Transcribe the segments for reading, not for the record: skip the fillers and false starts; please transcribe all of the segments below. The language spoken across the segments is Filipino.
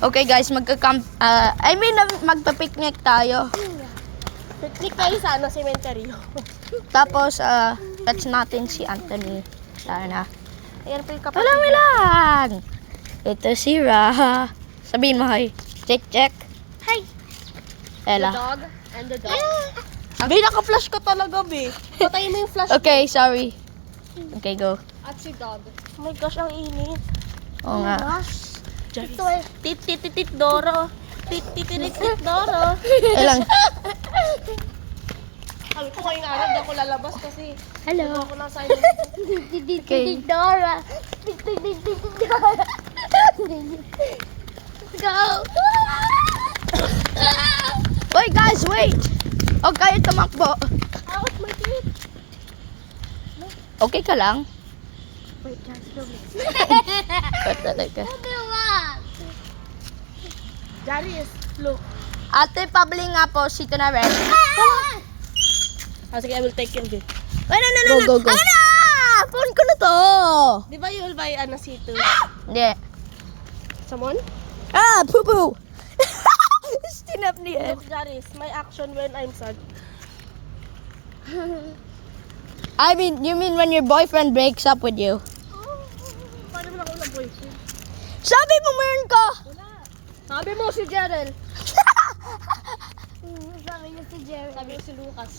Okay guys, magka-camp, magpa-picnic tayo. Picnic tayo sa cemetery. Tapos, touch natin si Anthony. Sana. Ayan po yung kapatid. Wala lang! Ito si Raha. Sabihin mo, hi. Check, check. Hi! Ella. The dog and the dog. Abi, naka-flash ka talaga, be. Patayin mo yung flash. Okay, sorry. Okay, go. At si dog. Oh my gosh, ang init. Oo nga. Gosh. Ito eh. Tit Doro. Tit Doro. Ilang. Sabi ko ngayong araw, di ako lalabas kasi Hello. ako nasa inyo. Okay. Dora. Dora. Go. Wait guys, wait! Huwag kayo tumakbo. Out my feet. Okay ka lang? Wait, guys, go. Ba't talaga? Darius, look. Ate, pabli nga po, sito na rin. Sige, I will take you. Wait, no. Go. Ano? Phone ko na to. Di ba you will buy C2? Hindi. Someone? Poo-poo. Stinap niya. Look, Darius, my action when I'm sad. You mean when your boyfriend breaks up with you? Paano mo na ako ng boyfriend? Sabi mo meron ka. Wala. Sabi mo si Jerel. Sabi niya si Jerry. Sabi mo si Lucas.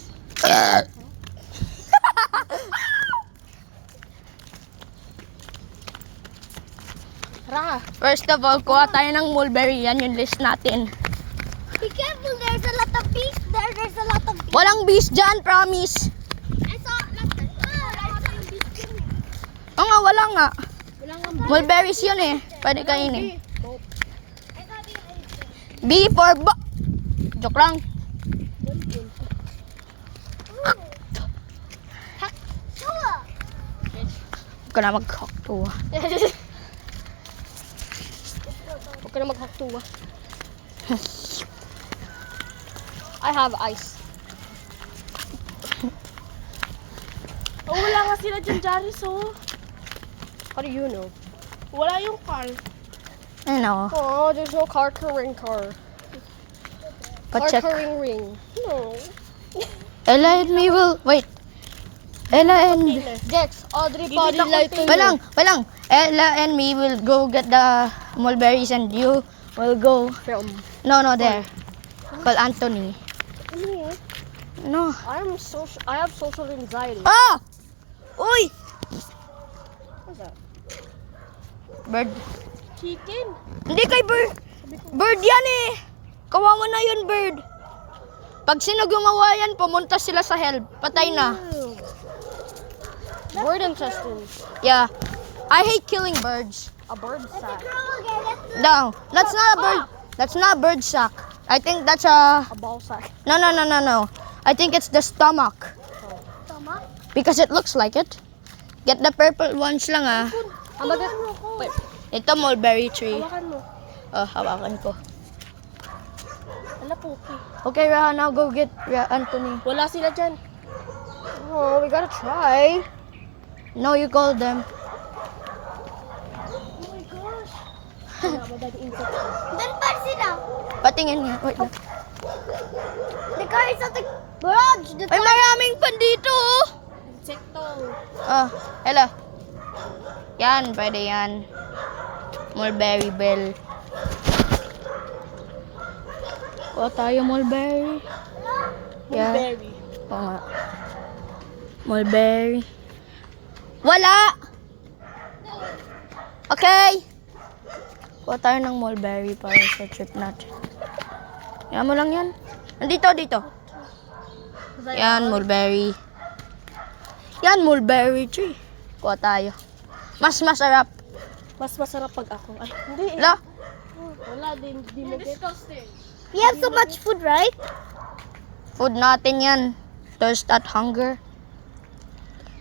Ra. First of all, kuha tayo ng mulberry. Yan yung list natin. Be careful, there's a lot of bees. There's a lot of bees. Walang bees dyan, promise. I saw yung bees. Oo nga, wala nga. Wala nga. Mulberries yun eh. Pwede kainin. I thought you ate B for Joke lang. Sure. Huwag ka na mag-haktuwa. Huwag ka na maghaktuwa. I have ice. Oh, wala nga sila dyan, Jaris, oh. How do you know? Wala yung car. I know. Oh, there's no car. Pa-check. Ring. No. Ella and me will... Wait. Ella and... Dex, Audrey, Paddy, Lighter. Walang. Ella and me will go get the mulberries and you will go... Film. No, there. Call Anthony. No. I have social anxiety. Ah! Uy! What's that? Bird. Chicken. Hindi kay bird. Bird yan eh. Kawawa na yun, bird. Pag sino gumawa yan, pumunta sila sa help. Patay na. Bird intestine. Yeah. I hate killing birds. A bird sack. No, that's not a bird. That's not a bird sack. I think that's a... A ball sack. No. I think it's the stomach. Tama? Because it looks like it. Get the purple ones lang ah. Wait, Ito mulberry tree. hawakan mo. Oh, hawakan ko. Ala, puki. Okay, Raha, now go get Anthony. Wala sila dyan. Oh, we gotta try. No, you call them. Oh my gosh. Wala ba dahil insect? Doon pa sila. Patingin niya. Wait lang. The car is at the garage. Ay, maraming pan dito oh. Insekto. Oh, hello. Yan, pwede yan. Mulberry bell. Kuha tayo mulberry. Yeah. Berry. Oo nga. Mulberry. Wala! Okay. Kuha tayo ng mulberry para sa trip natin. Yan mo lang yan. Dito. Yan, mulberry. Yan, mulberry tree. Kuha tayo. Mas masarap. Mas masarap pag ako. Ay, hindi eh. Wala. Wala din. Di mo get. We have so much food, right? Food natin yan. Thirst at hunger.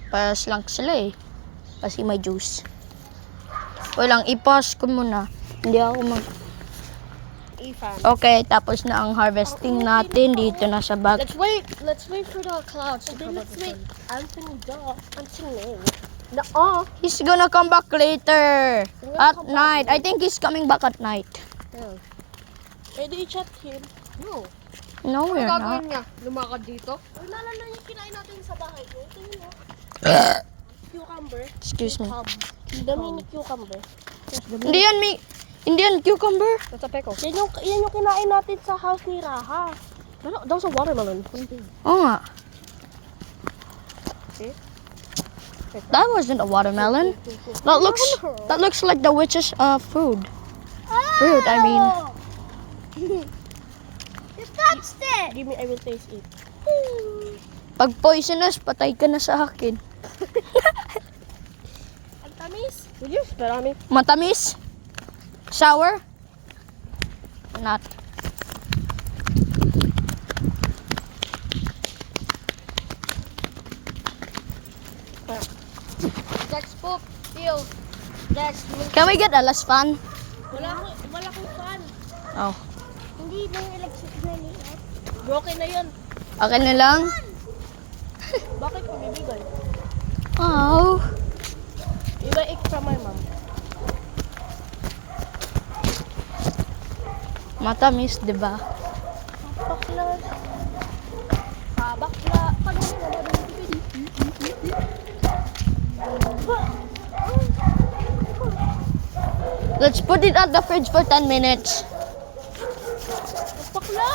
Paras lang sila eh. Kasi may juice. Walang i-pause ko muna. Hindi ako mag... Ifan. Okay, tapos na ang harvesting natin dito na sa bag. Let's wait for the clouds. Then let's wait. Anthony. He's gonna come back later. At night. I think he's coming back at night. Pwede i-chat him. No. No, we're not. Gagawin niya? Lumakad dito? Wala na yung kinain natin sa bahay ko. Ito yun, oh. Cucumber. Excuse me. Dami ni cucumber. Hindi yan cucumber. Nasa peko. Yan yung kinain natin sa house ni Raha. That was a watermelon. Oo nga. See? That wasn't a watermelon. That looks like the witch's food. Fruit, I mean. You touched it. Give me, I will taste it. Pag poisonous, patay ka na sa akin. Ang tamis. Yes, marami. Matamis? Sour? Not. Dex poop. Ew. Dex. Can we get a less fan? Wala kong fan. Oh. Hindi na yung electric na liit. Broken na yun. Okay na lang? Bakit ko bibigay? Oh. Iba ik from my mom. Matamis, di ba? Bakla. Bakla. Pag Let's put it at the fridge for 10 minutes. bakla.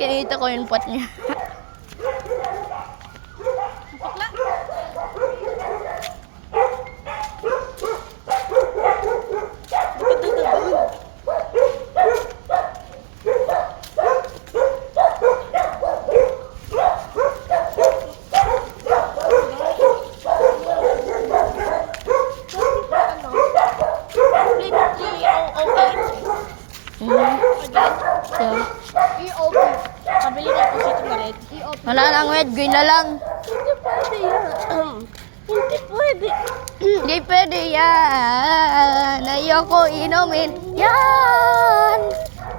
Kinita ko yung pot niya. Bakla. So, EOP. Pabili na po sa na red. EOP. wala lang, wet. Green na lang. Hindi pwede yan. Hindi pwede. Hindi pwede yan. Ayoko inumin. Yan.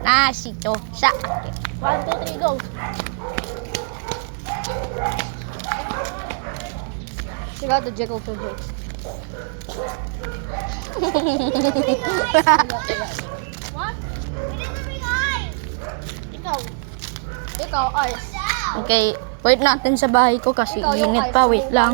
Nasito sa akin. 1, 2, 3, go. She got the jiggle to her. What? We didn't bring ice. Ikaw. Ikaw, ice. Okay, wait natin sa bahay ko kasi Ikaw, yung init ice pa. Wait lang.